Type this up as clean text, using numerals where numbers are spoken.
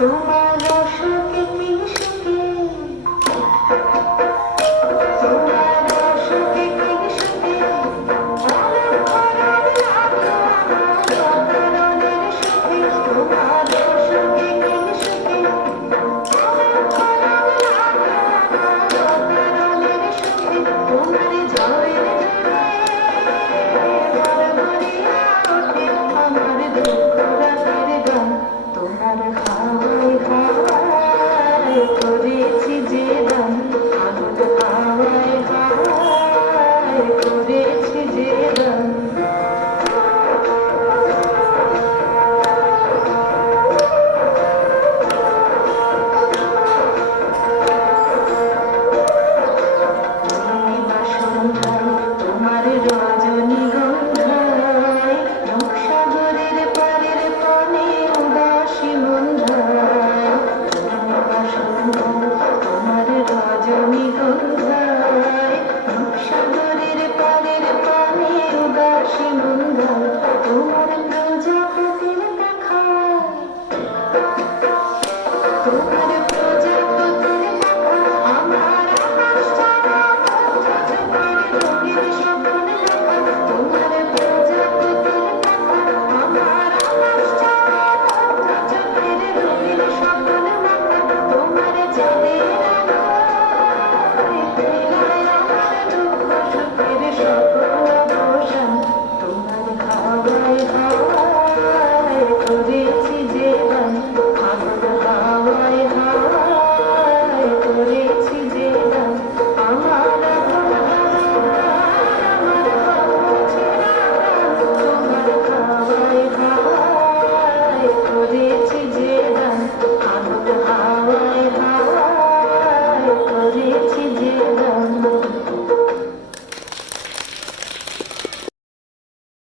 তোমার রসকে কি সুখে, তোমার রসকে কি সুখে, অনন্তকাল লাগে আমার অকারণের সুখে। তোমার রসকে কি সুখে, অনন্তকাল লাগে আমার অকারণের সুখে। তোমার ঝড়ের ঝড়ে ভরভরিয়া ওঠে আমার দুঃখ রাতের গান। তোমার হাওয়ায় হাওয়ায় করেছি যে গান, আনন্দ হাওয়ায় হাওয়ায় করেছি যে গান। তোমার রজনীগন্ধায় রূপসাগরের পারের পানে উদাসী মন্ধায়। তোমার রজনীগন্ধায় রূপসাগরের পারের পানে উদাসী মন্ধায়। তোমার প্রজাপতির দেখায়, তোমার প্রজাপতির দেখা আমার আকাশ ছাড়া চোখের রঙের স্বপ্ন দেখা। তোমার প্রজাপতির দেখা আমার আকাশ ছাড়া চোখের রঙের স্বপ্ন দেখা। তোমার চাঁদের আলোয় পেলায় আমার দুঃখ সুখের সকল অবসান। তোমার হাওয়ায় হাওয়ায় করেছি যে গান, আনন্দ হাওয়ায় হাওয়ায় করেছি যে গান। আমার তোমার হাওয়ায় হাওয়ায় করেছি যে গান, আনন্দ হাওয়ায় হাওয়ায় করেছি যে গান।